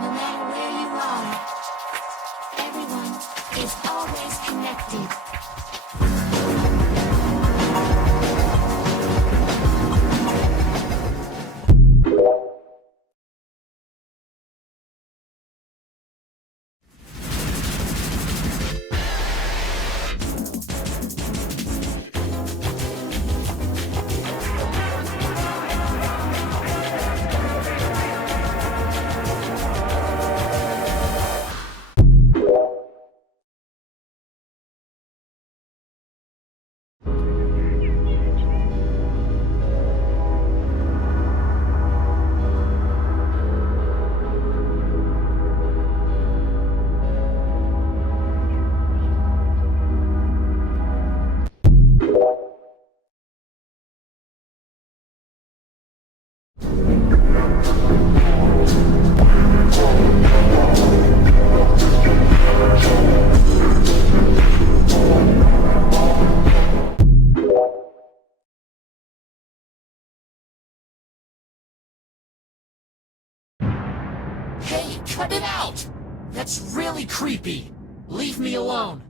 No matter where you are, everyone is always connected. Hey, cut it out! That's really creepy. Leave me alone.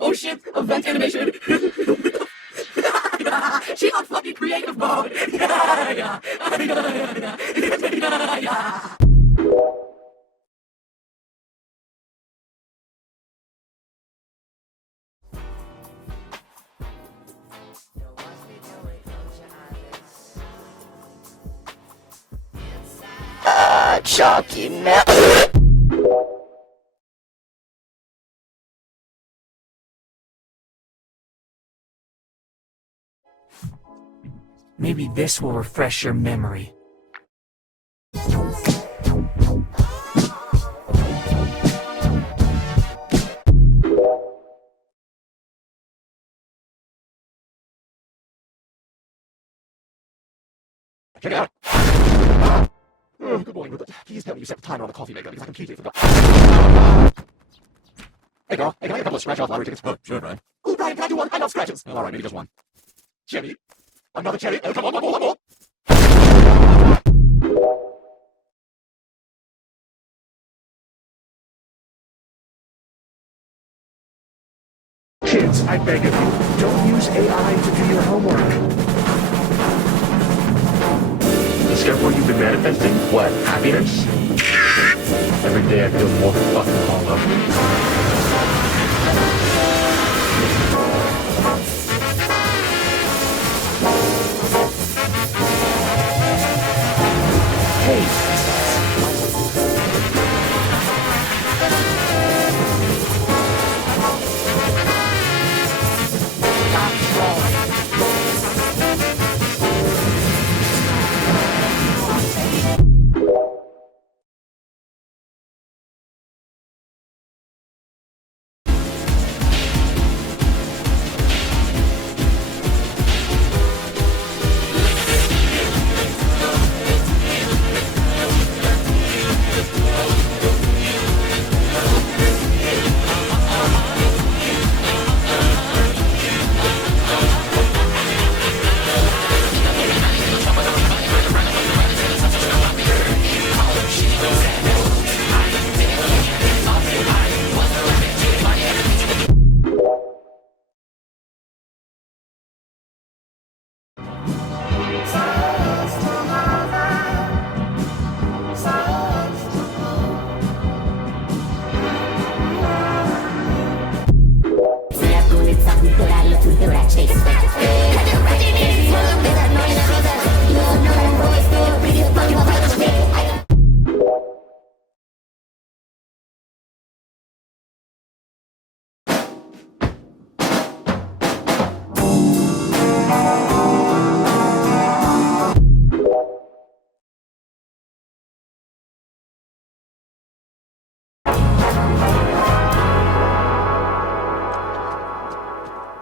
Oh shit, event animation! She's on fucking creative mode! Chalky now. Maybe this will refresh your memory. Check it out. Good morning, Rupert. Please tell me you set the timer on the coffee maker because I completely forgot. Hey girl, hey, can I get a couple of scratch-off lottery tickets? Oh, sure, Brian. Oh, Brian, can I do one? I love scratches. Well, alright, maybe just one. Cherry. Another cherry. Oh, come on, one more, one more. Kids, I beg of you, don't use AI to do your homework. Discover what you've been manifesting? What, happiness? Every day I feel more fucking hollow.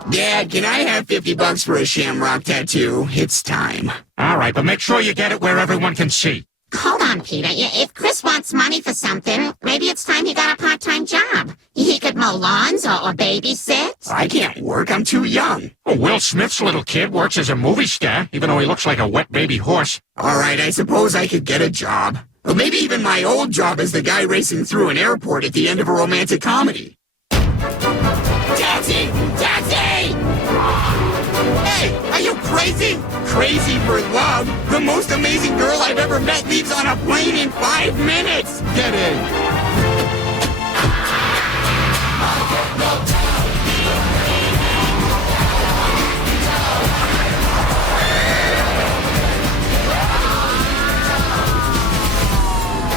Dad, can I have $50 for a shamrock tattoo? It's time. All right, but make sure you get it where everyone can see. Hold on, Peter. If Chris wants money for something, maybe it's time he got a part-time job. He could mow mow lawns or babysit? I can't work, I'm too young. Oh, Will Smith's little kid works as a movie star, even though he looks like a wet baby horse. Alright, I suppose I could get a job. Or maybe even my old job as the guy racing through an airport at the end of a romantic comedy. Taxi! Taxi! Hey, are you crazy? Crazy for love? The most amazing girl I've ever met leaves on a plane in 5 minutes! Get in!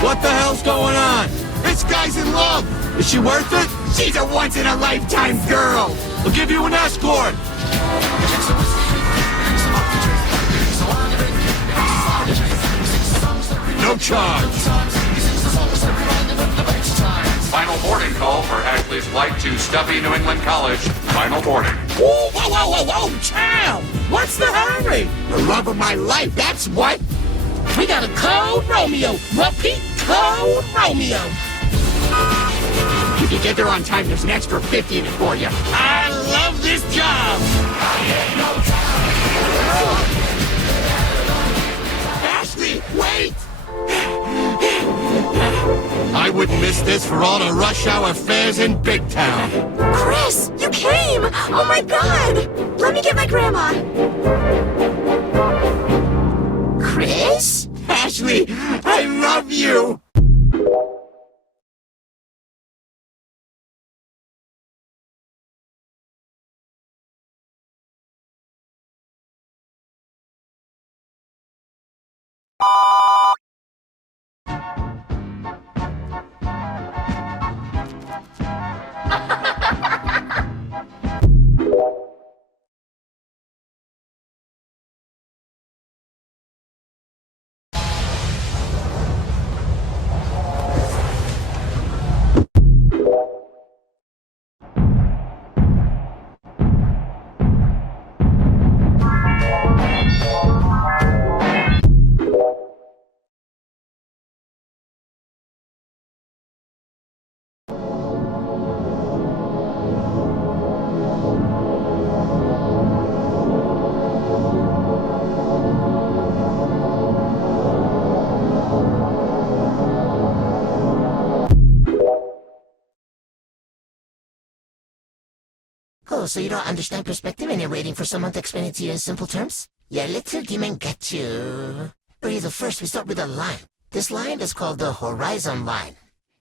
What the hell's going on? This guy's in love. Is she worth it? She's a once-in-a-lifetime girl! We'll give you an escort. No charge. Final boarding call for Ashley's flight to stuffy New England College. Final boarding. Whoa, whoa, whoa, whoa, whoa, child! What's the hurry? The love of my life, that's what! We got a cold Romeo! Repeat, cold Romeo! If you get there on time, there's an extra 50 in it for you. I love this job! Ashley, wait! I wouldn't miss this for all the rush hour fares in Big Town. Chris, you came! Oh my god! Let me get my grandma. Chris? Ashley, I love you! Oh, so you don't understand perspective and you're waiting for someone to explain it to you in simple terms? Yeah, little demon got you. Okay, so first we start with a line. This line is called the horizon line.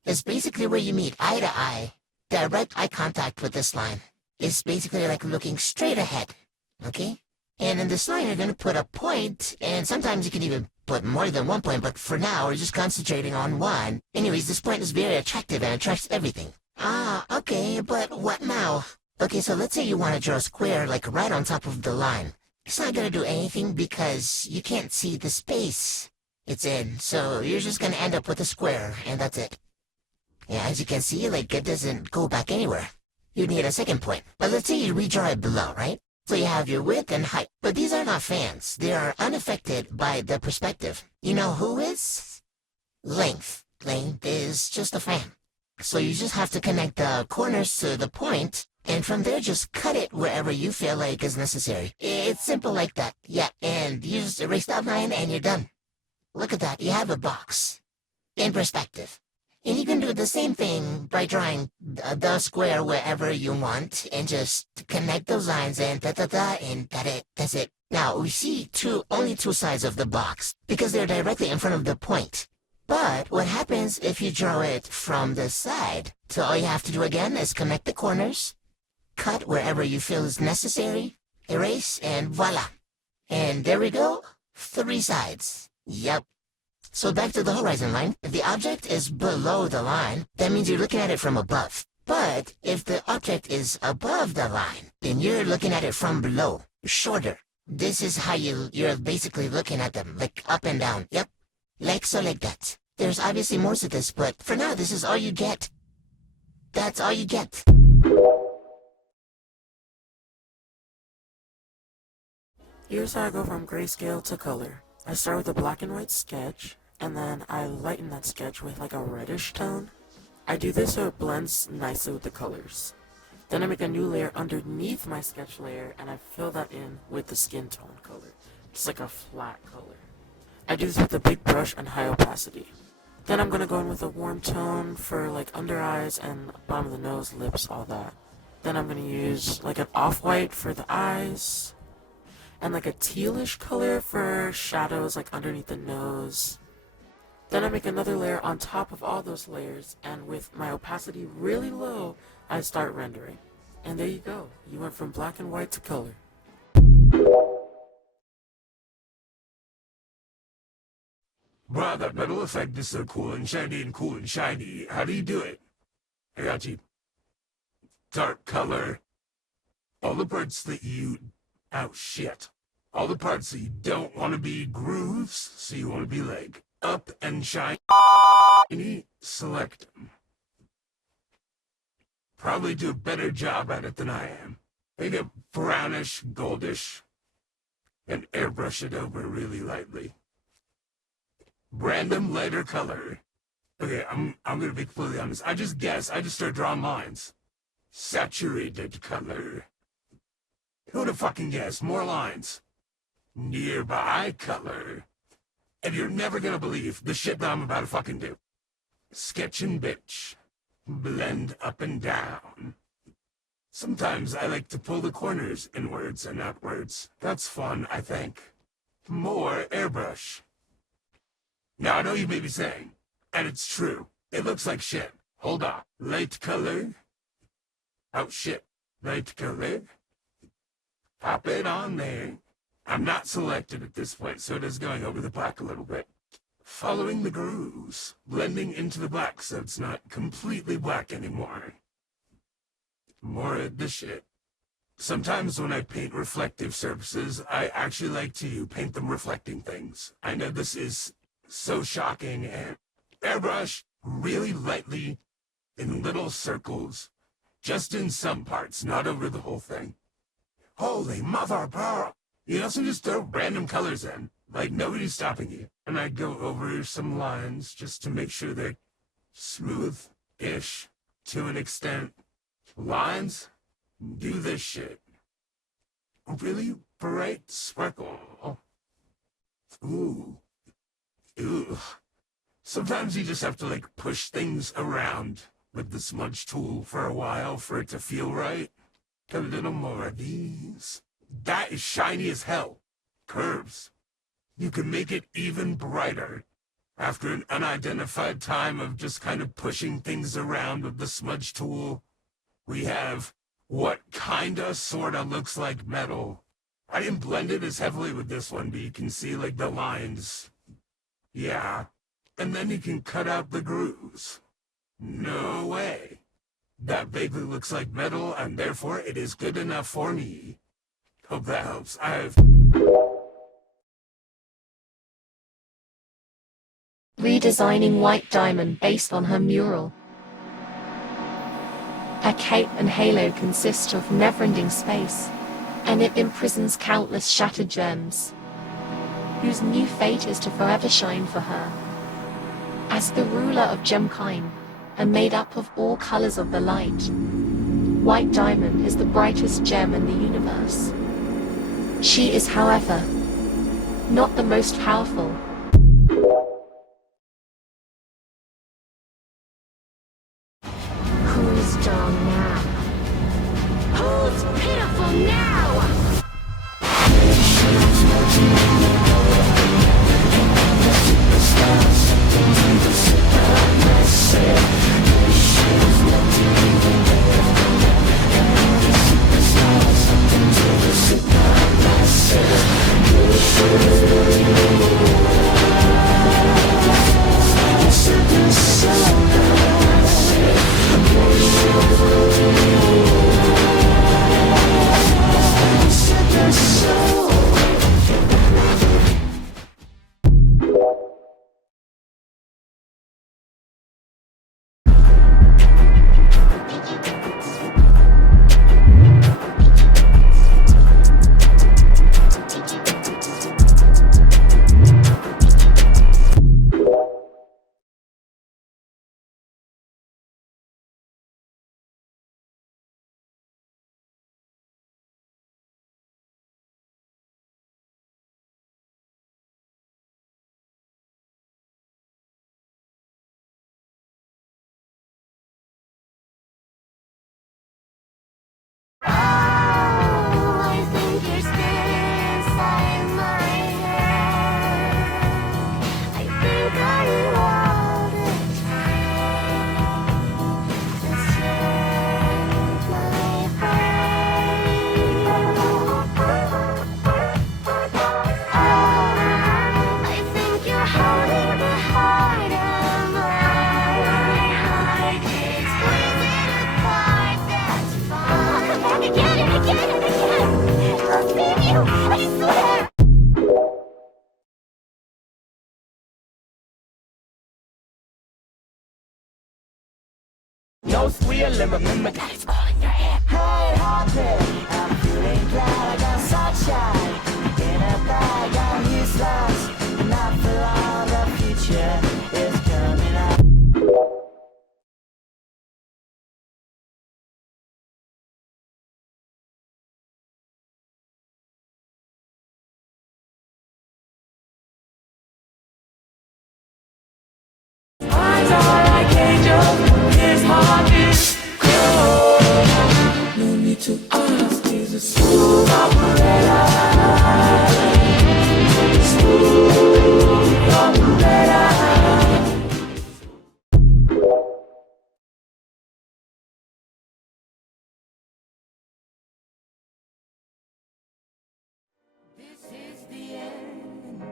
It's basically where you meet eye to eye. Direct eye contact with this line. It's basically like looking straight ahead. Okay? And in this line, you're going to put a point, and sometimes you can even put more than one point, but for now, we're just concentrating on one. Anyways, this point is very attractive and attracts everything. Ah, okay, but what now? Okay, so let's say you want to draw a square, like right on top of the line. It's not going to do anything because you can't see the space it's in, so you're just going to end up with a square, and that's it. Yeah, as you can see, like, it doesn't go back anywhere. You need a second point. But let's say you redraw it below, right? So you have your width and height. But these are not fans. They are unaffected by the perspective. You know who is? Length. Length is just a fan. So you just have to connect the corners to the point, and from there just cut it wherever you feel like is necessary. It's simple like that. Yeah, and you just erase that line and you're done. Look at that. You have a box. In perspective. And you can do the same thing by drawing the square wherever you want and just connect those lines and da-da-da and that's it. Now, we see only two sides of the box because they're directly in front of the point. But what happens if you draw it from the side? So all you have to do again is connect the corners, cut wherever you feel is necessary, erase, and voila. And there we go, 3 sides. Yep. So back to the horizon line. If the object is below the line, that means you're looking at it from above. But if the object is above the line, then you're looking at it from below, shorter. This is how you're basically looking at them, like up and down. Yep. Like so, like that. There's obviously more to this, but for now, this is all you get. That's all you get. Here's how I go from grayscale to color. I start with a black and white sketch, and then I lighten that sketch with like a reddish tone, I do this so it blends nicely with the colors. Then I make a new layer underneath my sketch layer and I fill that in with the skin tone color. It's like a flat color. I do this with a big brush and high opacity. Then I'm gonna go in with a warm tone for like under eyes and bottom of the nose, lips, all that. Then I'm gonna use like an off-white for the eyes and like a tealish color for shadows like underneath the nose. Then I make another layer on top of all those layers, and with my opacity really low, I start rendering. And there you go. You went from black and white to color. Wow, that metal effect is so cool and shiny and cool and shiny. How do you do it? I got you. Dark color. All the parts that you... Oh, shit. All the parts that you don't want to be grooves, so you want to be like up and shiny. Select them. Probably do a better job at it than I am. Make it brownish, goldish, and airbrush it over really lightly. Random lighter color. Okay, I'm gonna be completely honest. I just start drawing lines. Saturated color. Who would have fucking guessed? More lines. Nearby color. And you're never gonna believe the shit that I'm about to fucking do. Sketch and bitch. Blend up and down. Sometimes I like to pull the corners inwards and outwards. That's fun, I think. More airbrush. Now I know you may be saying, and it's true, it looks like shit. Hold on. Light color. Oh shit. Light color. Pop it on there. I'm not selected at this point, so it is going over the black a little bit. Following the grooves, blending into the black so it's not completely black anymore. More of the shit. Sometimes when I paint reflective surfaces, I actually like to paint them reflecting things. I know this is so shocking, and airbrush really lightly in little circles, just in some parts, not over the whole thing. Holy mother of pearl! You also just throw random colors in, like nobody's stopping you. And I go over some lines just to make sure they're smooth-ish to an extent. Lines, do this shit. Really bright sparkle. Ooh. Ooh. Sometimes you just have to like push things around with the smudge tool for a while for it to feel right. A little more of these. That is shiny as hell. Curves. You can make it even brighter. After an unidentified time of just kind of pushing things around with the smudge tool, we have what kinda sorta looks like metal. I didn't blend it as heavily with this one, but you can see like the lines. Yeah. And then you can cut out the grooves. No way. That vaguely looks like metal, and therefore it is good enough for me. Hope that helps. Redesigning White Diamond based on her mural. Her cape and halo consist of never-ending space, and it imprisons countless shattered gems, whose new fate is to forever shine for her. As the ruler of gemkind, and made up of all colors of the light, White Diamond is the brightest gem in the universe. She is, however, not the most powerful. Who's dull now? Who's pitiful now? No squealing, remember that it's all in your head. Hey, happy, I'm feeling glad I got sunshine in a bag. I'm useless, not for long. The future is coming up. Eyes are like angels, his heart is cold. No need to ask, he's a smooth operator. Smooth operator. This is the end.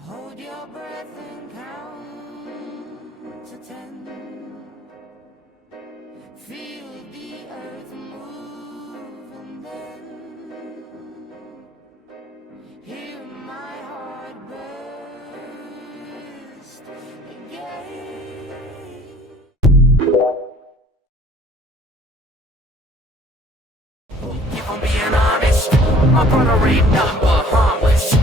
Hold your breath and count to 10. Feel the earth move and then hear my heart burst again. If I'm being honest, my brother ain't nothing but harmless.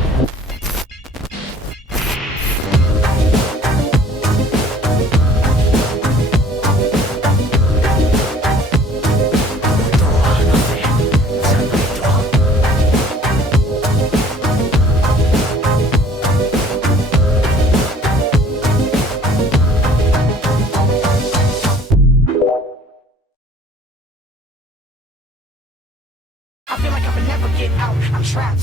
I feel like I can never get out. I'm trapped.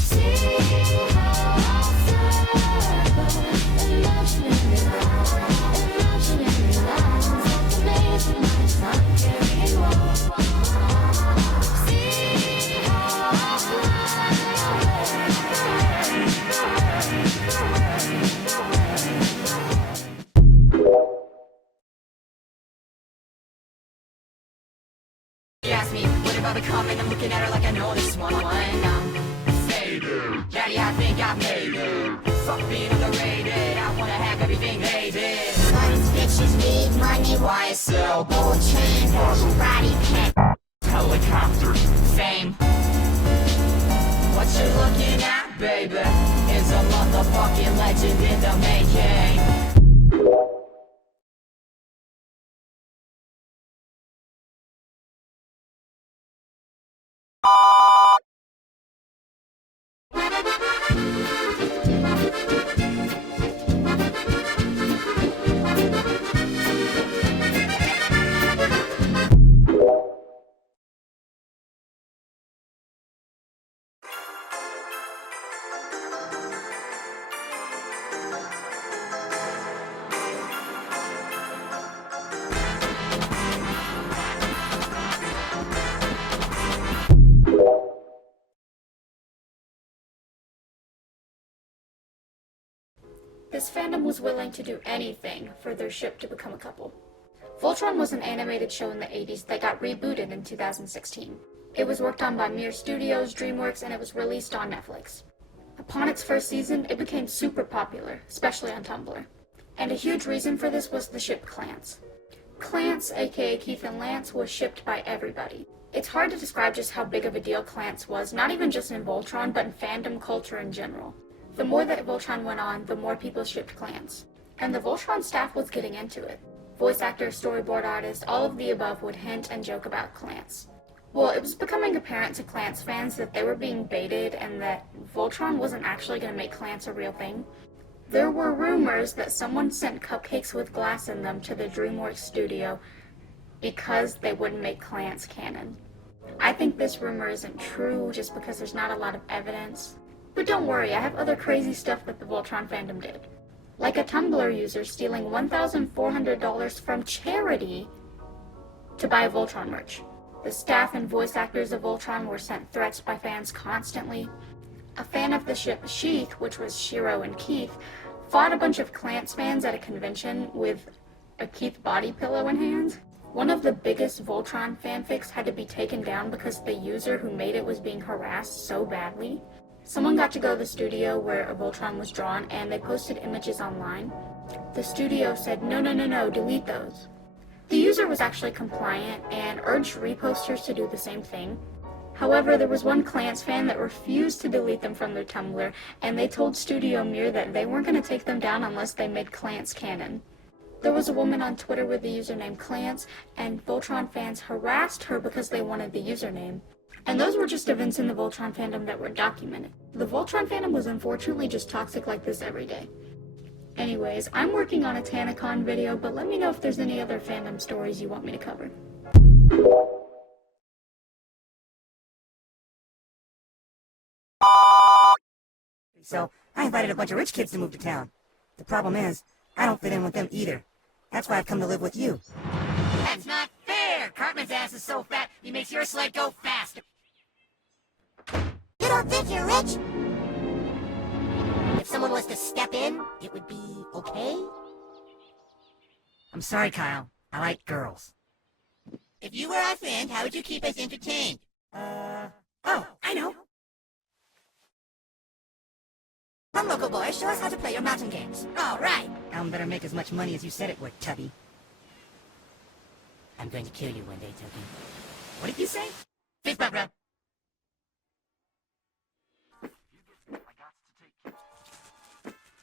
She asked me, what about the comment? I'm looking at her like I know this one. Faded. Daddy, I think I made it. Fuck being underrated. I wanna have everything they did. Money's bitches need money, why I sell gold chain, Bugatti pen, Helicopters, fame. What you're looking at, baby, is a motherfucking legend in the making. This fandom was willing to do anything for their ship to become a couple. Voltron was an animated show in the 80s that got rebooted in 2016. It was worked on by Mir Studios, DreamWorks, and it was released on Netflix. Upon its first season, it became super popular, especially on Tumblr. And a huge reason for this was the ship Clance. Clance, aka Keith and Lance, was shipped by everybody. It's hard to describe just how big of a deal Clance was, not even just in Voltron, but in fandom culture in general. The more that Voltron went on, the more people shipped Clance. And the Voltron staff was getting into it. Voice actors, storyboard artists, all of the above would hint and joke about Clance. Well, it was becoming apparent to Clance fans that they were being baited and that Voltron wasn't actually going to make Clance a real thing. There were rumors that someone sent cupcakes with glass in them to the DreamWorks studio because they wouldn't make Clance canon. I think this rumor isn't true just because there's not a lot of evidence. But don't worry, I have other crazy stuff that the Voltron fandom did. Like a Tumblr user stealing $1,400 from charity to buy Voltron merch. The staff and voice actors of Voltron were sent threats by fans constantly. A fan of the ship Sheath, which was Shiro and Keith, fought a bunch of Clance fans at a convention with a Keith body pillow in hand. One of the biggest Voltron fanfics had to be taken down because the user who made it was being harassed so badly. Someone got to go to the studio where a Voltron was drawn and they posted images online. The studio said, no, delete those. The user was actually compliant and urged reposters to do the same thing. However, there was one Clance fan that refused to delete them from their Tumblr, and they told Studio Mir that they weren't going to take them down unless they made Clance canon. There was a woman on Twitter with the username Clance, and Voltron fans harassed her because they wanted the username. And those were just events in the Voltron fandom that were documented. The Voltron fandom was unfortunately just toxic like this every day. Anyways, I'm working on a TanaCon video, but let me know if there's any other fandom stories you want me to cover. So, I invited a bunch of rich kids to move to town. The problem is, I don't fit in with them either. That's why I've come to live with you. That's not fair! Cartman's ass is so fat, he makes your sled go faster. You don't think you're rich? If someone was to step in, it would be okay? I'm sorry, Kyle. I like girls. If you were our friend, how would you keep us entertained? Oh, I know. Come, local boy, show us how to play your mountain games. All right. Elm better make as much money as you said it would, Tubby. I'm going to kill you one day, Tubby. What did you say? Fist bump, bro.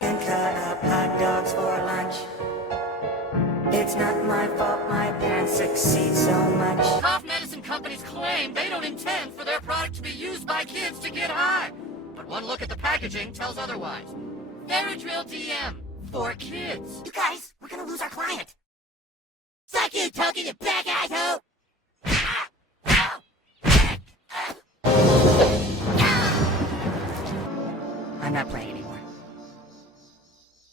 And cut up hot dogs for lunch. It's not my fault my parents succeed so much. Cough medicine companies claim they don't intend for their product to be used by kids to get high. But one look at the packaging tells otherwise. Veridrill DM for kids. You guys, we're gonna lose our client. Suck you, token, you black asshole! I'm not playing anymore.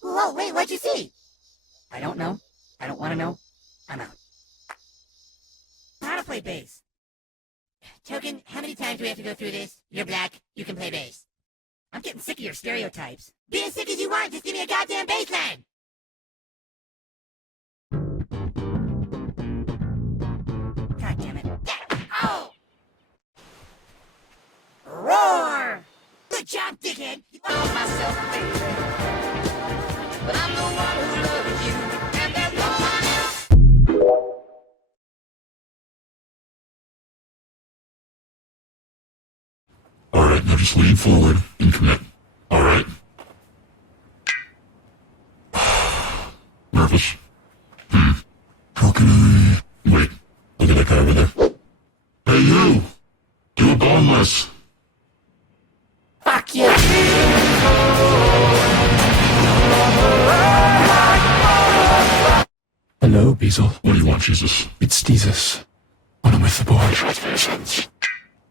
Whoa, wait, what'd you see? I don't know. I don't want to know. I'm out. How to play bass? Token, how many times do we have to go through this? You're black, you can play bass. I'm getting sick of your stereotypes. Be as sick as you want, just give me a goddamn bass line! God damn it. Oh! Roar! Good job, dickhead! Love myself, baby. But I'm the one who loves you, and there's no one else. Alright, now just lean forward and commit. Alright. Nervous? How can I... Wait, look at that guy over there. Hey you! Do a boneless! Fuck you! Hello, Beazle. What do you want, Jesus? It's Jesus. When I'm with the board.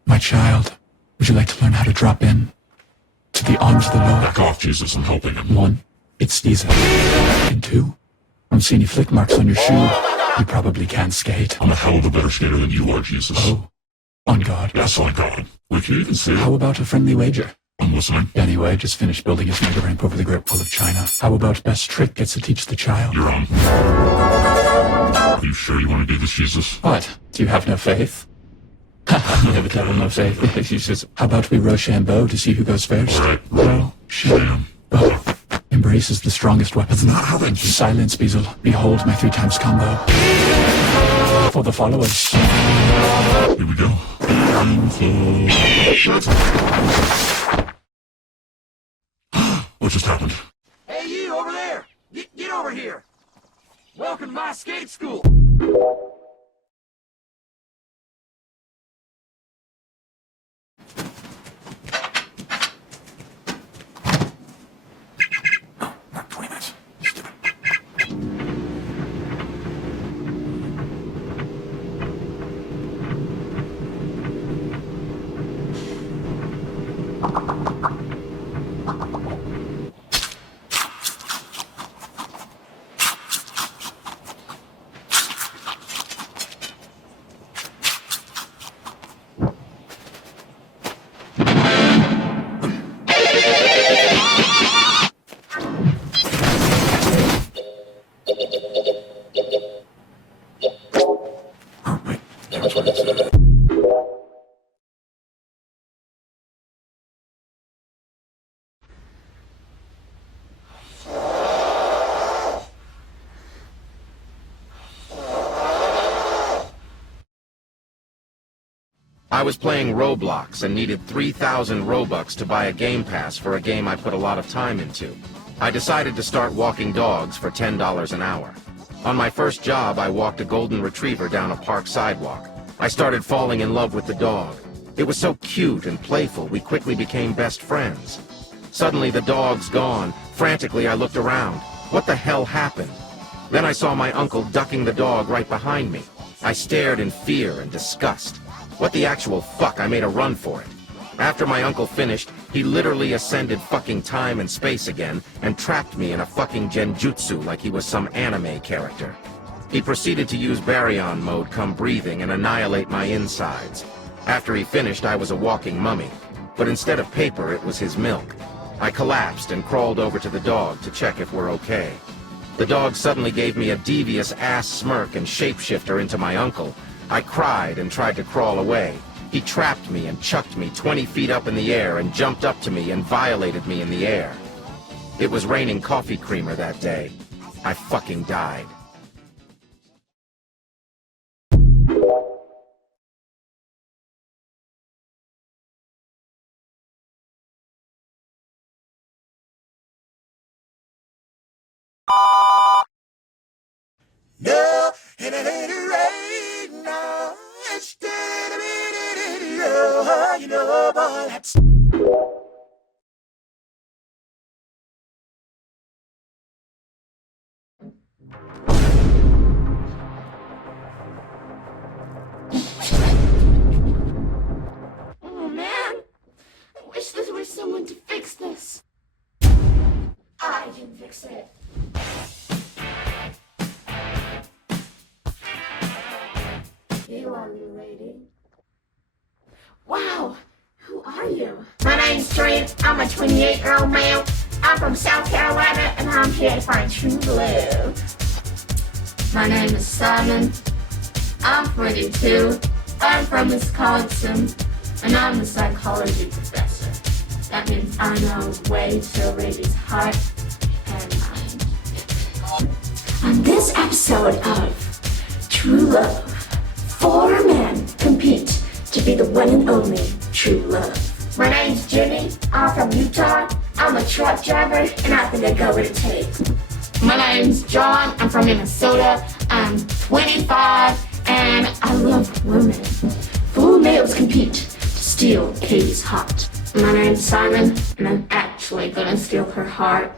My child, would you like to learn how to drop in to the arms of the Lord? Back off, Jesus, I'm helping him. 1, it's Jesus. And 2, I'm seeing any flick marks on your shoe. You probably can't skate. I'm a hell of a better skater than you are, Jesus. Oh, on God. Yes, on God. We can even say How about a friendly wager? I'm listening. Anyway, just finished building his mega ramp over the Great Wall of China. How about best trick gets to teach the child? You're on. Are you sure you want to do this, Jesus? What? Do you have no faith? You have a devil no faith. He says, how about we Rochambeau to see who goes first? Alright, roll. Sham. Embraces the strongest weapon. That's not how that... Silence, Beazle. Behold my 3x combo. For the followers. Here we go. What just happened? Hey, you over there! Get over here! Welcome to my skate school! Not 20 minutes. I was playing Roblox and needed 3,000 Robux to buy a game pass for a game I put a lot of time into. I decided to start walking dogs for $10 an hour. On my first job, I walked a golden retriever down a park sidewalk. I started falling in love with the dog. It was so cute and playful, we quickly became best friends. Suddenly, the dog's gone. Frantically, I looked around. What the hell happened? Then I saw my uncle ducking the dog right behind me. I stared in fear and disgust. What the actual fuck? I made a run for it. After my uncle finished, he literally ascended fucking time and space again and trapped me in a fucking genjutsu like he was some anime character. He proceeded to use baryon mode come breathing and annihilate my insides. After he finished, I was a walking mummy. But instead of paper, it was his milk. I collapsed and crawled over to the dog to check if we're okay. The dog suddenly gave me a devious ass smirk and shapeshifter into my uncle. I cried and tried to crawl away. He trapped me and chucked me 20 feet up in the air and jumped up to me and violated me in the air. It was raining coffee creamer that day. I fucking died. No, and it ain't right now. It's you know, boy, that's... Oh man, I wish there was someone to fix this. I can fix it. You are the lady. Wow, who are you? My name's Trent. I'm a 28-year-old male. I'm from South Carolina, and I'm here to find true love. My name is Simon. I'm 42. I'm from Wisconsin, and I'm a psychology professor. That means I know way to a lady's heart and mind. On this episode of True Love, 4 men compete to be the one and only true love. My name's Jimmy. I'm from Utah. I'm a truck driver, and I think I got what it takes. My name's John. I'm from Minnesota. I'm 25, and I love women. 4 males compete to steal Katie's heart. My name's Simon, and I'm actually gonna steal her heart.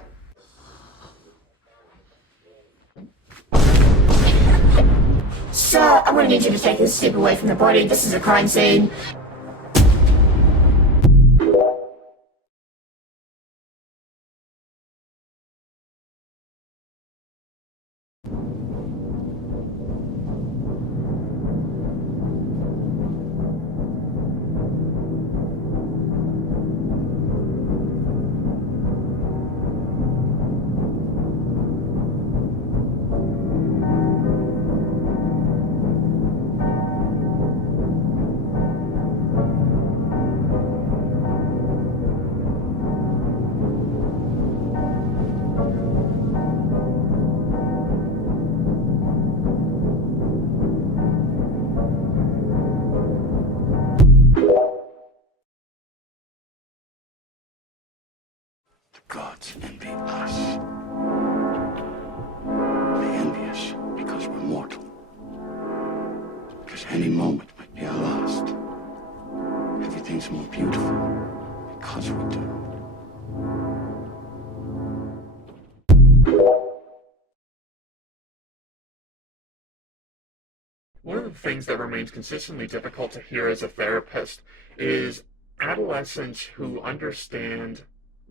Sir, I'm gonna need you to take this stick away from the body. This is a crime scene. Gods envy us. They envy us because we're mortal. Because any moment might be our last. Everything's more beautiful because we do. One of the things that remains consistently difficult to hear as a therapist is adolescents who understand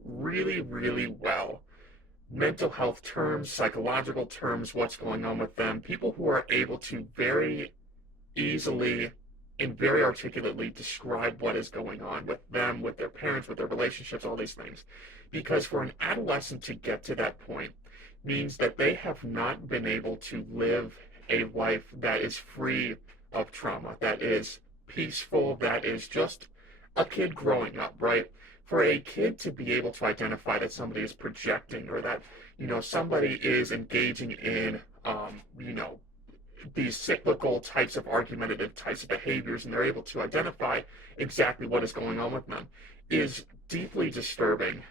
really, really well mental health terms, psychological terms, what's going on with them, people who are able to very easily and very articulately describe what is going on with them, with their parents, with their relationships, all these things. Because for an adolescent to get to that point means that they have not been able to live a life that is free of trauma, that is peaceful, that is just a kid growing up, right? For a kid to be able to identify that somebody is projecting or that, somebody is engaging in, these cyclical types of argumentative types of behaviors, and they're able to identify exactly what is going on with them, is deeply disturbing.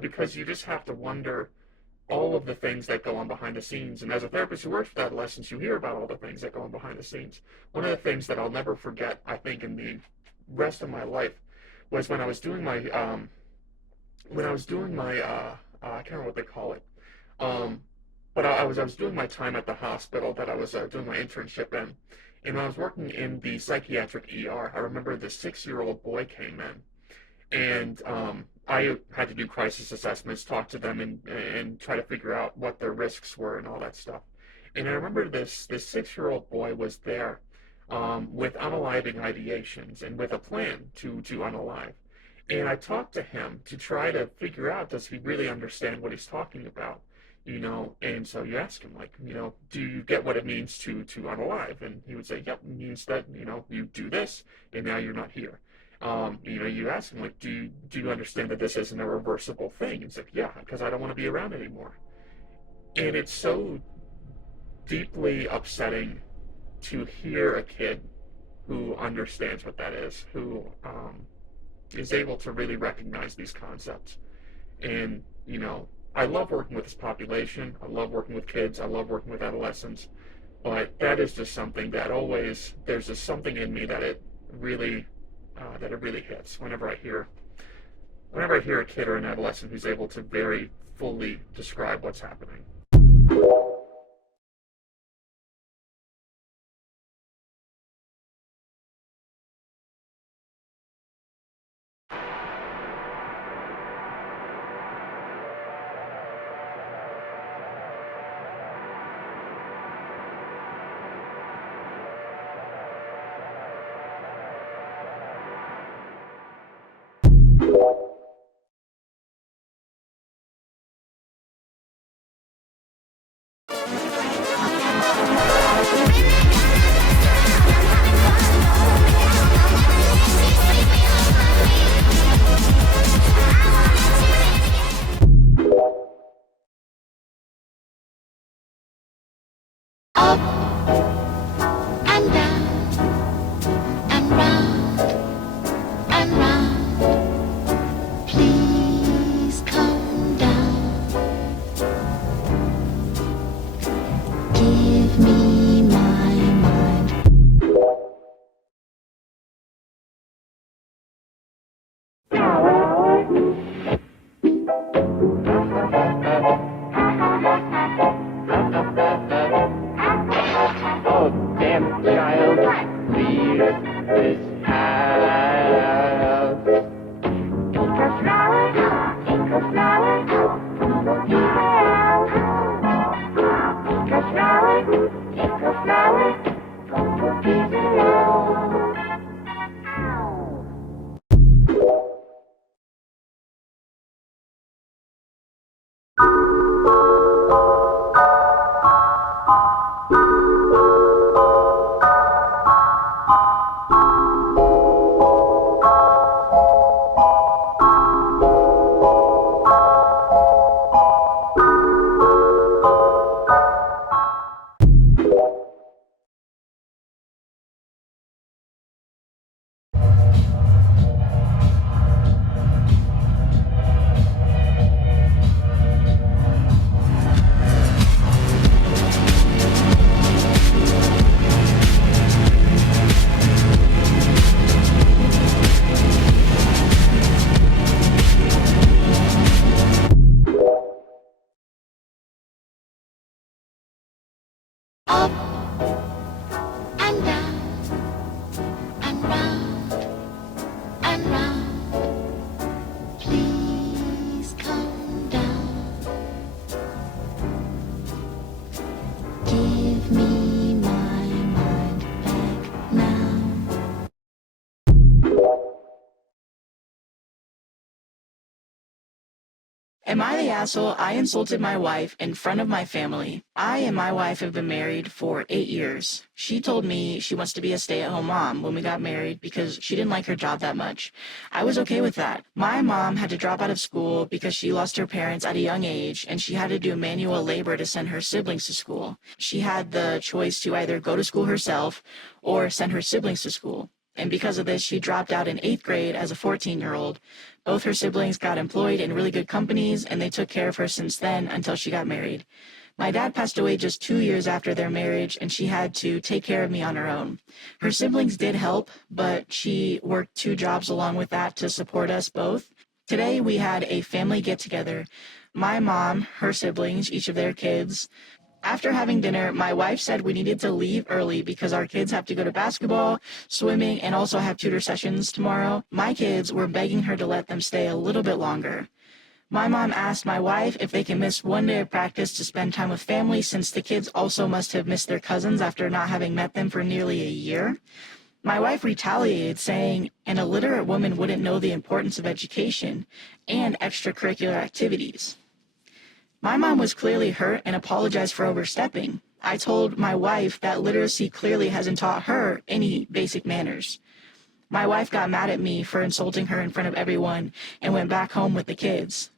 Because you just have to wonder all of the things that go on behind the scenes. And as a therapist who works with adolescents, you hear about all the things that go on behind the scenes. One of the things that I'll never forget, I think, in the rest of my life, was when I was doing my I can't remember what they call it, but I was doing my time at the hospital that I was doing my internship in, and when I was working in the psychiatric ER, I remember the 6-year-old boy came in, and I had to do crisis assessments, talk to them, and try to figure out what their risks were and all that stuff. And I remember this 6-year-old boy was there with unaliving ideations and with a plan to unalive. And I talked to him to try to figure out, does he really understand what he's talking about? And so you ask him, like, do you get what it means to unalive? And he would say, yep, it means that, you do this, and now you're not here. You ask him, like, do you understand that this isn't a reversible thing? He's like, yeah, because I don't want to be around anymore. And it's so deeply upsetting to hear a kid who understands what that is, who is able to really recognize these concepts. And, I love working with this population. I love working with kids. I love working with adolescents. But that is just something that always, there's just something in me that it really hits whenever I hear a kid or an adolescent who's able to very fully describe what's happening. Up and down and round and round. Please come down. Give me my mind. Oh, damn child, leave this house. Take a flower, take a flower, take a flower, take a flower, please alone. Up and down and round and round. Please come down. Give me my mind back now. Am I the asshole? I insulted my wife in front of my family. I and my wife have been married for 8 years. She told me she wants to be a stay-at-home mom when we got married because she didn't like her job that much. I was okay with that. My mom had to drop out of school because she lost her parents at a young age, and she had to do manual labor to send her siblings to school. She had the choice to either go to school herself or send her siblings to school. And because of this, she dropped out in 8th grade as a 14-year-old. Both her siblings got employed in really good companies, and they took care of her since then until she got married. My dad passed away just 2 years after their marriage, and she had to take care of me on her own. Her siblings did help, but she worked 2 jobs along with that to support us both. Today, we had a family get-together. My mom, her siblings, each of their kids. After having dinner, my wife said we needed to leave early because our kids have to go to basketball, swimming, and also have tutor sessions tomorrow. My kids were begging her to let them stay a little bit longer. My mom asked my wife if they can miss one day of practice to spend time with family, since the kids also must have missed their cousins after not having met them for nearly a year. My wife retaliated, saying an illiterate woman wouldn't know the importance of education and extracurricular activities. My mom was clearly hurt and apologized for overstepping. I told my wife that literacy clearly hasn't taught her any basic manners. My wife got mad at me for insulting her in front of everyone and went back home with the kids.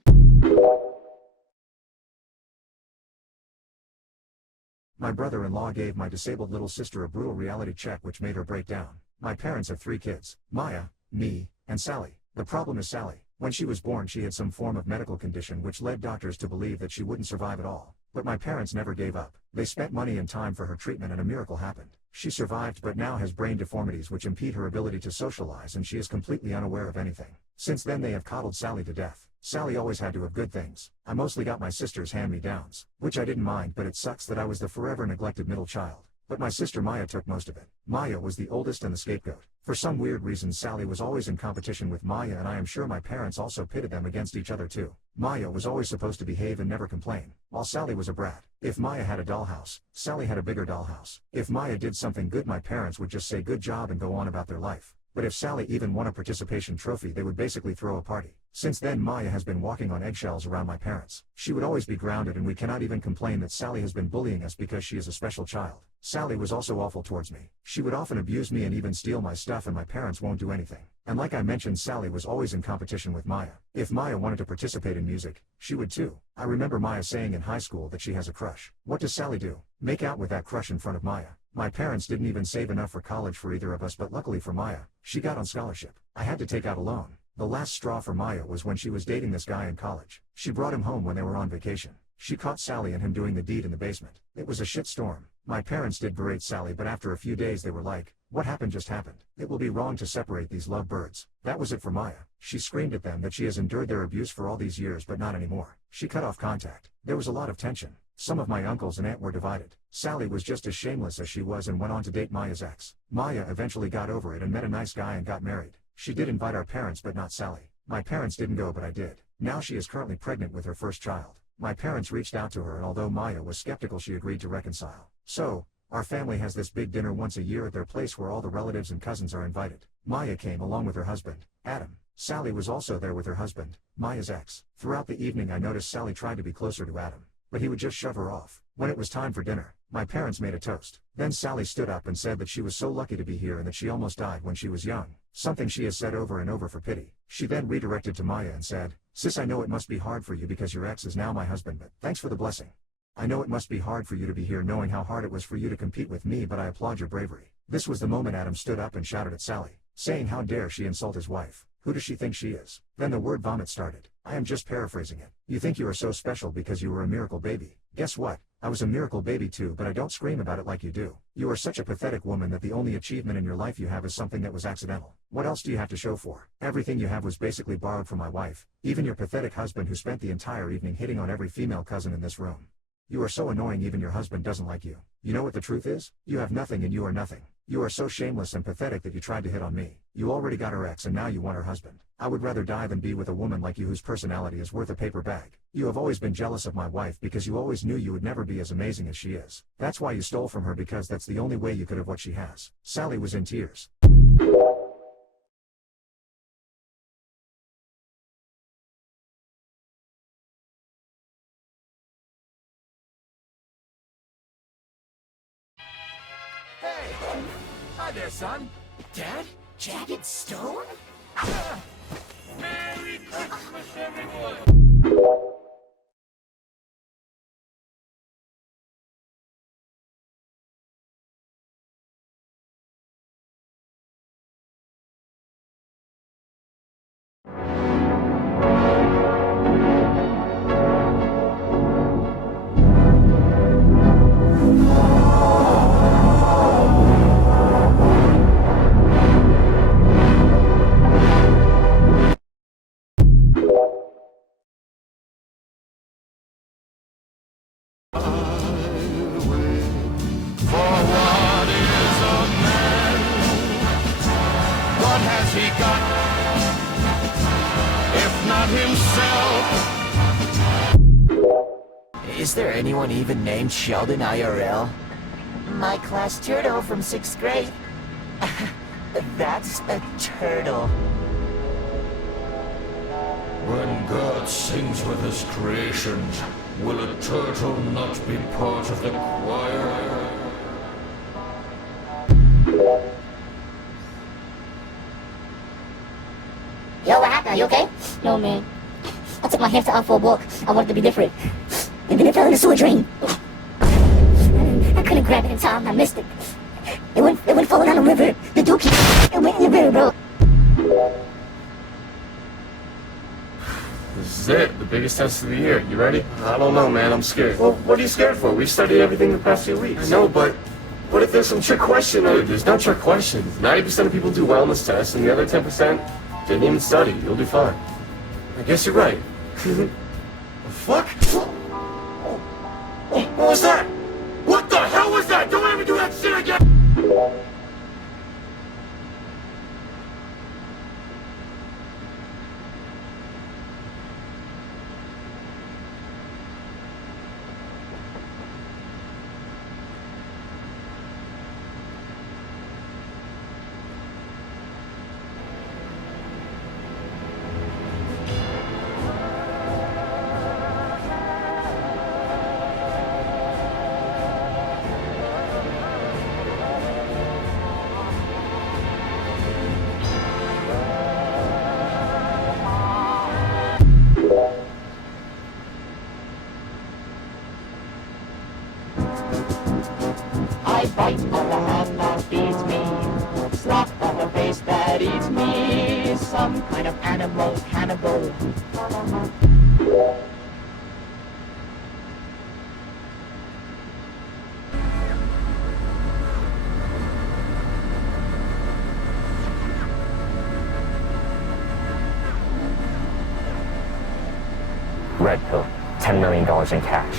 My brother-in-law gave my disabled little sister a brutal reality check which made her break down. My parents have 3 kids, Maya, me, and Sally. The problem is Sally. When she was born, she had some form of medical condition which led doctors to believe that she wouldn't survive at all. But my parents never gave up. They spent money and time for her treatment, and a miracle happened. She survived, but now has brain deformities which impede her ability to socialize, and she is completely unaware of anything. Since then they have coddled Sally to death. Sally always had to have good things. I mostly got my sister's hand-me-downs, which I didn't mind, but it sucks that I was the forever neglected middle child. But my sister Maya took most of it. Maya was the oldest and the scapegoat. For some weird reason, Sally was always in competition with Maya, and I am sure my parents also pitted them against each other too. Maya was always supposed to behave and never complain, while Sally was a brat. If Maya had a dollhouse, Sally had a bigger dollhouse. If Maya did something good, my parents would just say good job and go on about their life. But if Sally even won a participation trophy, they would basically throw a party. Since then, Maya has been walking on eggshells around my parents. She would always be grounded, and we cannot even complain that Sally has been bullying us because she is a special child. Sally was also awful towards me. She would often abuse me and even steal my stuff, and my parents won't do anything. And like I mentioned, Sally was always in competition with Maya. If Maya wanted to participate in music, she would too. I remember Maya saying in high school that she has a crush. What does Sally do? Make out with that crush in front of Maya. My parents didn't even save enough for college for either of us, but luckily for Maya, she got on scholarship. I had to take out a loan. The last straw for Maya was when she was dating this guy in college. She brought him home when they were on vacation. She caught Sally and him doing the deed in the basement. It was a shit storm. My parents did berate Sally, but after a few days they were like, what happened just happened. It will be wrong to separate these lovebirds. That was it for Maya. She screamed at them that she has endured their abuse for all these years, but not anymore. She cut off contact. There was a lot of tension. Some of my uncles and aunt were divided. Sally was just as shameless as she was and went on to date Maya's ex. Maya eventually got over it and met a nice guy and got married. She did invite our parents, but not Sally. My parents didn't go, but I did. Now she is currently pregnant with her first child. My parents reached out to her, and although Maya was skeptical, she agreed to reconcile. So, our family has this big dinner once a year at their place where all the relatives and cousins are invited. Maya came along with her husband, Adam. Sally was also there with her husband, Maya's ex. Throughout the evening I noticed Sally tried to be closer to Adam, but he would just shove her off. When it was time for dinner, my parents made a toast. Then Sally stood up and said that she was so lucky to be here and that she almost died when she was young. Something she has said over and over for pity. She then redirected to Maya and said, "Sis, I know it must be hard for you because your ex is now my husband, but thanks for the blessing. I know it must be hard for you to be here knowing how hard it was for you to compete with me, but I applaud your bravery." This was the moment Adam stood up and shouted at Sally, saying how dare she insult his wife. Who does she think she is? Then the word vomit started. I am just paraphrasing it. You think you are so special because you were a miracle baby. Guess what? I was a miracle baby too, but I don't scream about it like you do. You are such a pathetic woman that the only achievement in your life you have is something that was accidental. What else do you have to show for? Everything you have was basically borrowed from my wife, even your pathetic husband who spent the entire evening hitting on every female cousin in this room. You are so annoying even your husband doesn't like you. You know what the truth is? You have nothing and you are nothing. You are so shameless and pathetic that you tried to hit on me. You already got her ex and now you want her husband. I would rather die than be with a woman like you whose personality is worth a paper bag. You have always been jealous of my wife because you always knew you would never be as amazing as she is. That's why you stole from her, because that's the only way you could have what she has. Sally was in tears. Hi there, son. Dad? Jagged Stone? Merry Christmas, everyone! What has he got, if not himself? Is there anyone even named Sheldon IRL? My class turtle from 6th grade. That's a turtle. When God sings with his creations, will a turtle not be part of the choir? Yo, what happened? Are you okay? No, man. I took my hamster out for a walk. I wanted to be different. And then it fell in the sewer drain. I couldn't grab it in time. I missed it. It went falling down the river. The dookie. It went in the river, bro. This is it, the biggest test of the year. You ready? I don't know, man. I'm scared. Well, what are you scared for? We studied everything the past few weeks. I know, but what if there's some trick question? There's no trick questions. 90% of people do well on this test, and the other 10% didn't even study. You'll be fine. I guess you're right. The fuck? What was that? What the hell was that? Don't ever do that shit again! I bite on the hand that feeds me, slap on the face that eats me, some kind of animal cannibal. Red pill, $10 million in cash.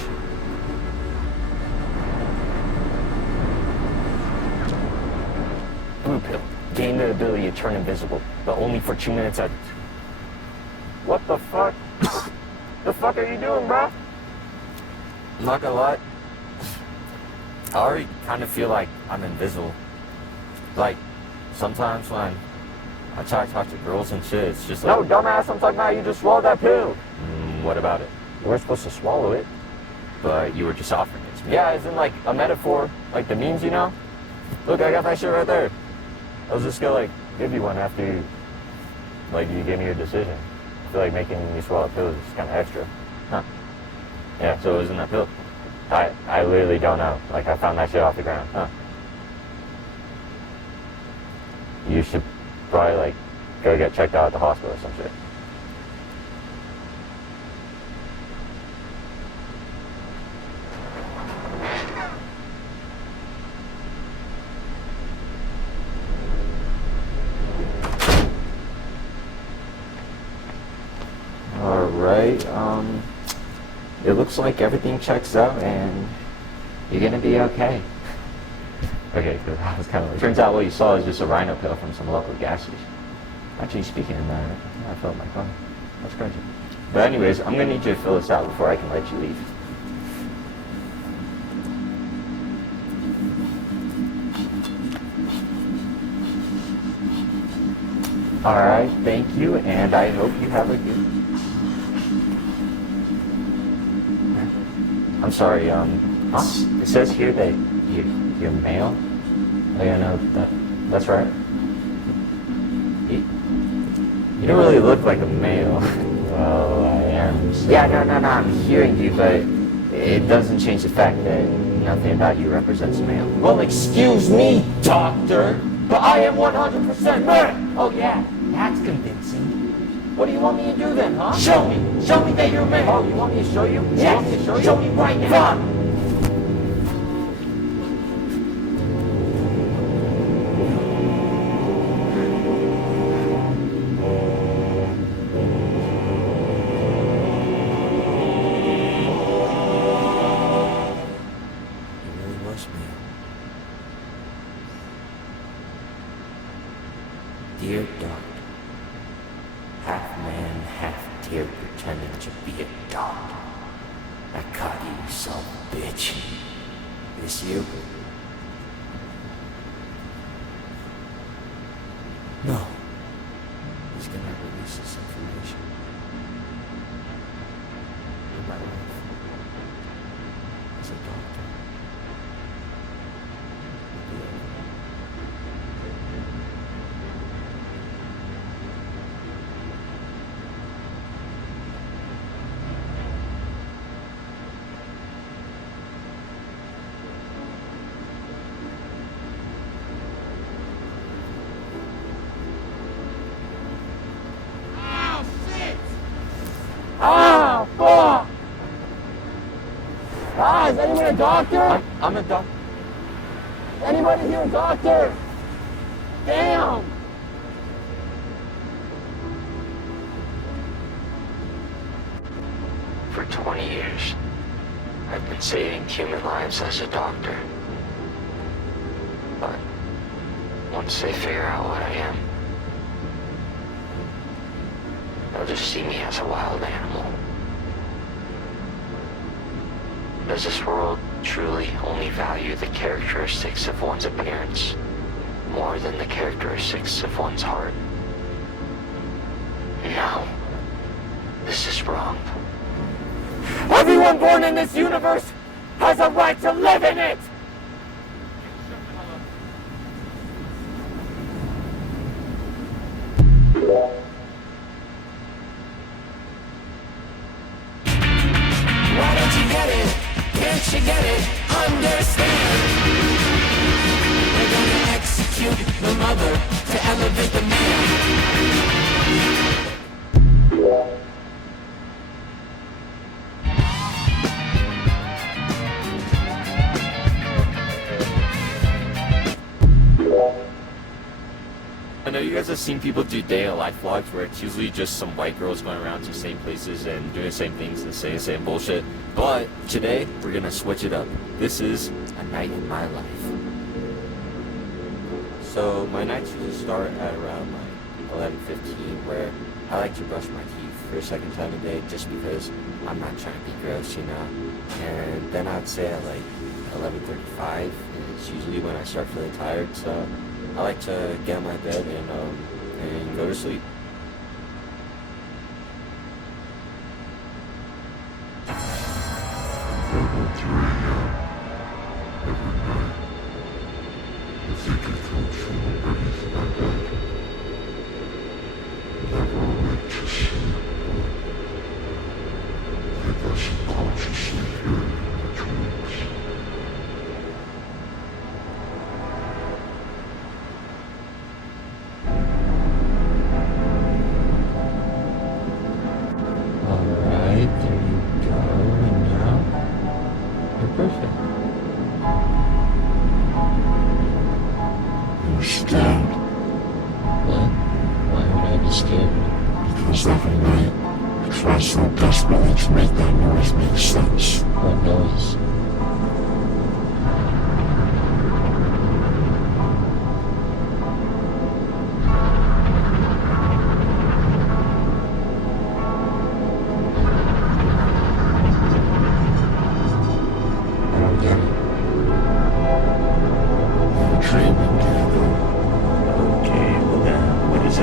Blue pill, gain the ability to turn invisible, but only for 2 minutes at... What the fuck? The fuck are you doing, bro? I'm not gonna lie. I already kind of feel like I'm invisible. Like, sometimes when I try to talk to girls and shit, it's just like... No, dumbass, I'm talking about you just swallowed that pill. What about it? You weren't supposed to swallow it. But you were just offering it to me. Yeah, as in like a metaphor, like the memes, you know? Look, I got that shit right there. I was just gonna like give you one after you, like you gave me your decision. I feel like making you swallow pills is kind of extra. Huh. Yeah, so it was in that pill. I literally don't know. Like I found that shit off the ground. Huh. You should probably like go get checked out at the hospital or some shit. Alright, it looks like everything checks out and you're gonna be okay. Okay, because I was kind of like... Turns out what you saw is just a rhino pill from some local gas station. Actually, speaking of that, I filled my car. That's crazy. But anyways, I'm gonna need you to fill this out before I can let you leave. Alright, thank you, and I hope you have a good... I'm sorry, it says here that you're male. Oh yeah, no, that's right. You don't really look like a male. Well, I am. So. Yeah, no, I'm hearing you, but it doesn't change the fact that nothing about you represents male. Well, excuse me, doctor, but I am 100% male! Oh yeah, that's convincing. What do you want me to do then, huh? Show me! Show me that you're male! Oh, you want me to show you? Yes! You want me to show you? Show me right now! Fine! Dear Doctor, half man, half deer pretending to be a dog. I caught you, you son of a bitch. This you? No. He's gonna release this information. In my life. As a doctor. Will be over. Ah, fuck! Ah, is anyone a doctor? I'm a doctor. Anybody here a doctor? Damn! For 20 years, I've been saving human lives as a doctor. But once they figure out what I am, they'll just see me as a wild animal. Does this world truly only value the characteristics of one's appearance more than the characteristics of one's heart? No. This is wrong. Everyone born in this universe has a right to live in it! Why don't you get it? Can't you get it? Understand? They're gonna execute the mother to elevate the man. I know you guys have seen people do day of life vlogs where it's usually just some white girls going around to the same places and doing the same things and saying the same bullshit. But today, we're gonna switch it up. This is a night in my life. So my nights usually start at around like 11:15, where I like to brush my teeth for a second time a day just because I'm not trying to be gross, you know. And then I'd say at like 11:35 is usually when I start feeling tired, so I like to get on my bed and go to sleep. Alright, there you go, and now you're perfect. You're scared. What? Why would I be scared? Because every night you try so desperately to make that noise make sense. What noise?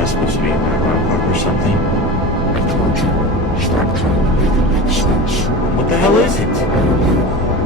Supposed to be my rock or something? I told you, stop trying to make it make sense. What the hell is it? I don't know.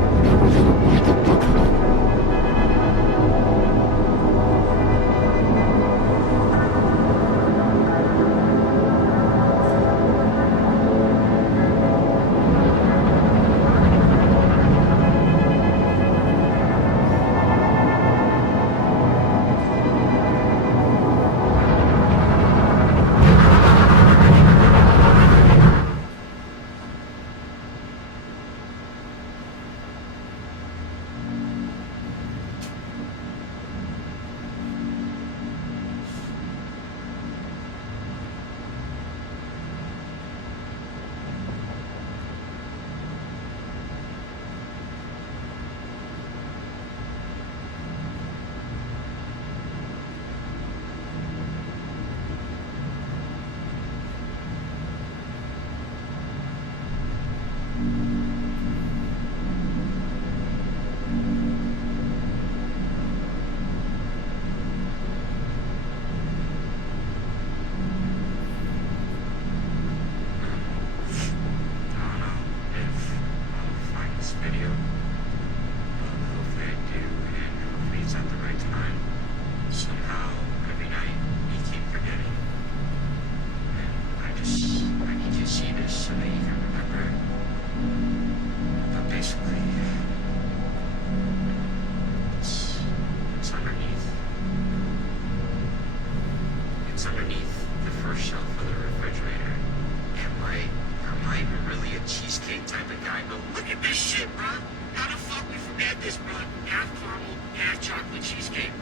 bruh. How the fuck we forget this, bruh? Half caramel, half chocolate cheesecake.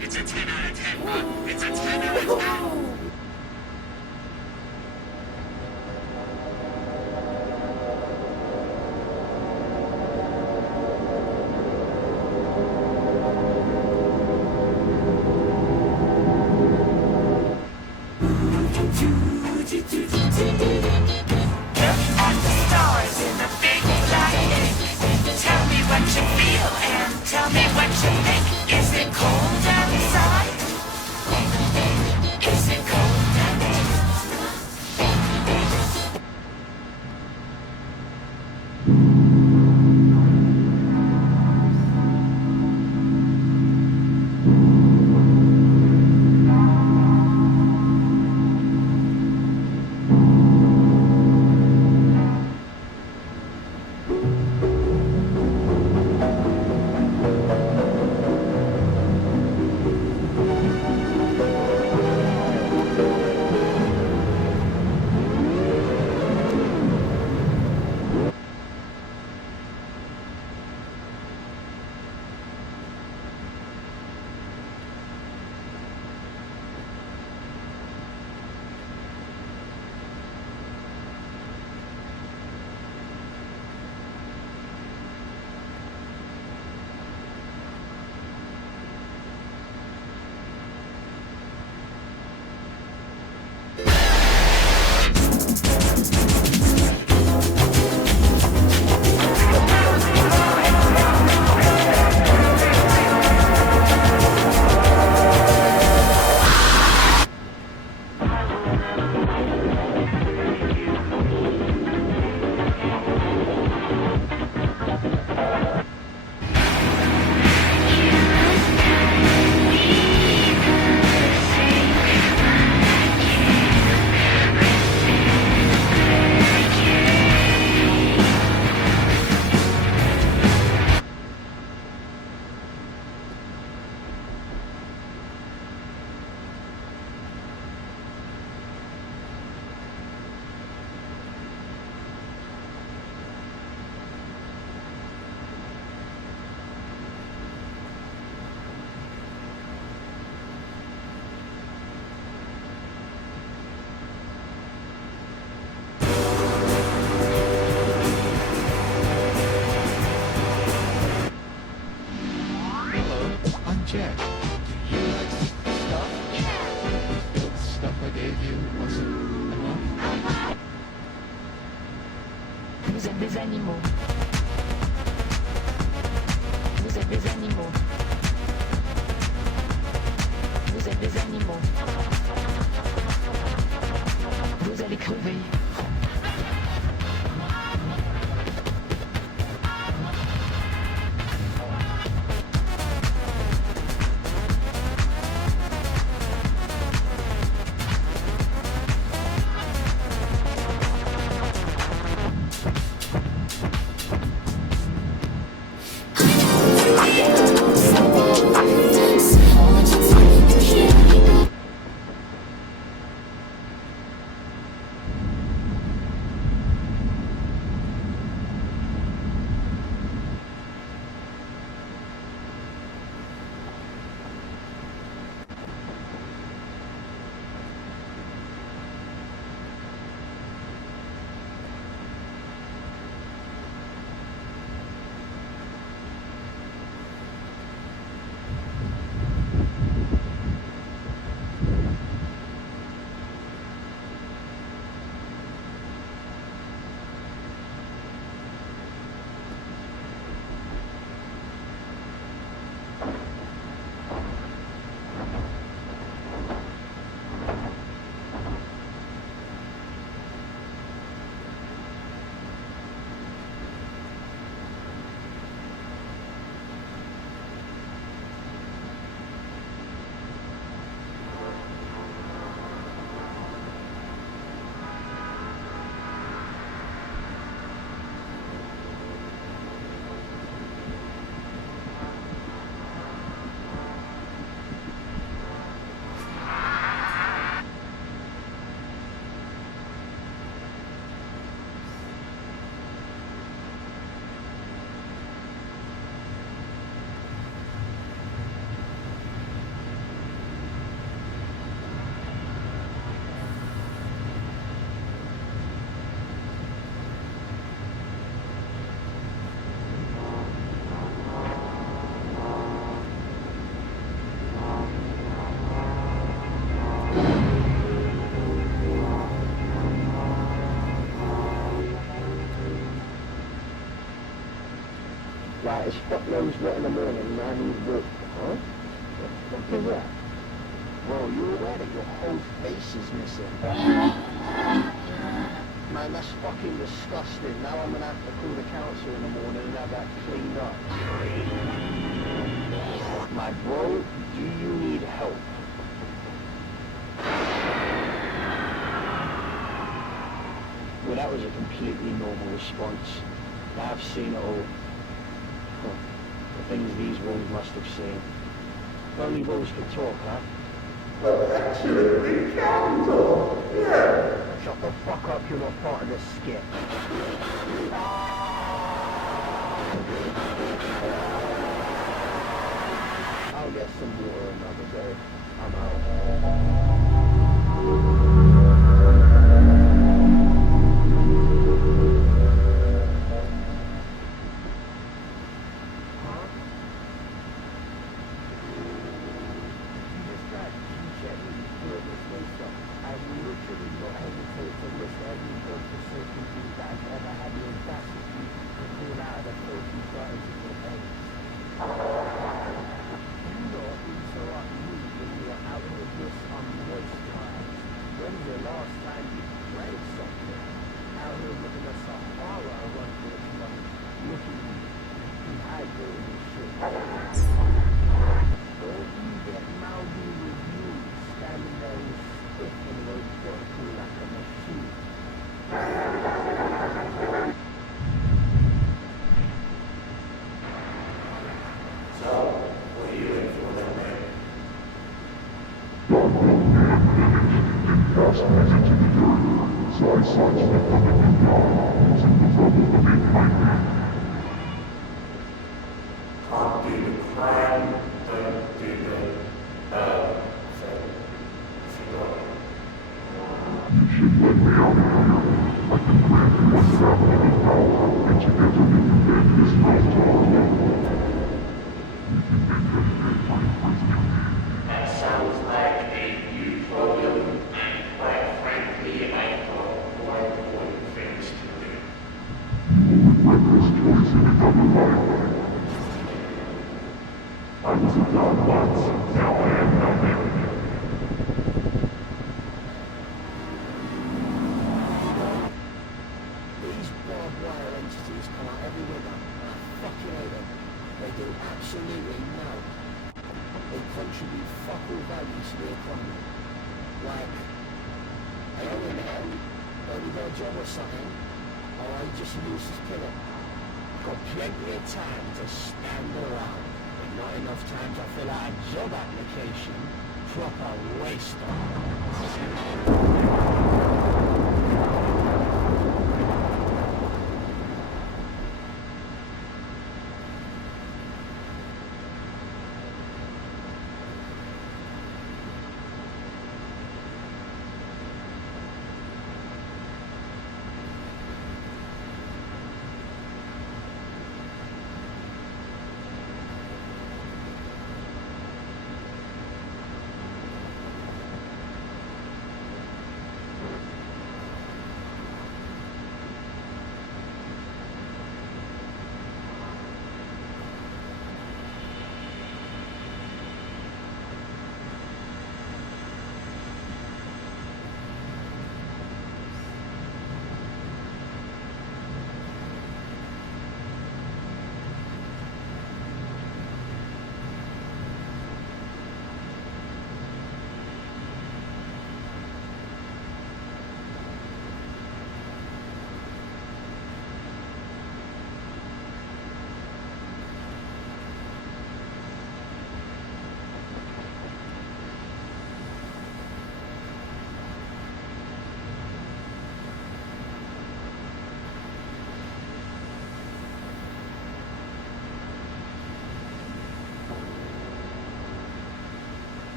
It's a 10 out of 10, bruh. It's a 10 out of 10. Tell me what you think. Is it cold outside? Is it cold outside? I'm Jack. Do you like stuff? Yeah. The stuff I gave you wasn't enough? Vous êtes des animaux. Vous êtes des animaux. Vous êtes des animaux. Vous allez crever. Like, it's fuck knows what in the morning, man, he's walked, huh? What the fuck is that? Bro, you aware that your whole face is missing? Man, that's fucking disgusting. Now I'm gonna have to call the council in the morning and have that cleaned up. My bro, do you need help? Well, that was a completely normal response. I've seen it all. Huh. The things these wolves must have seen. If only wolves could talk, huh? Well, actually, we can talk, yeah. Shut the fuck up, you're not part of this skit. I'll get some water another day. I'm out.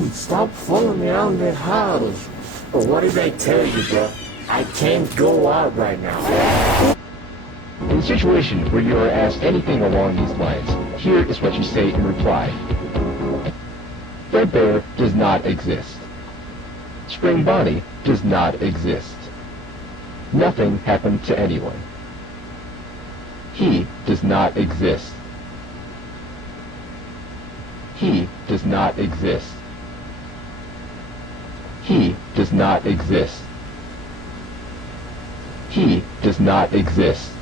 Dude, stop following me around that house. But what did I tell you, bro? I can't go out right now. In situations where you are asked anything along these lines, here is what you say in reply. Fredbear does not exist. Spring Bonnie does not exist. Nothing happened to anyone. He does not exist. He does not exist. He does not exist. He does not exist.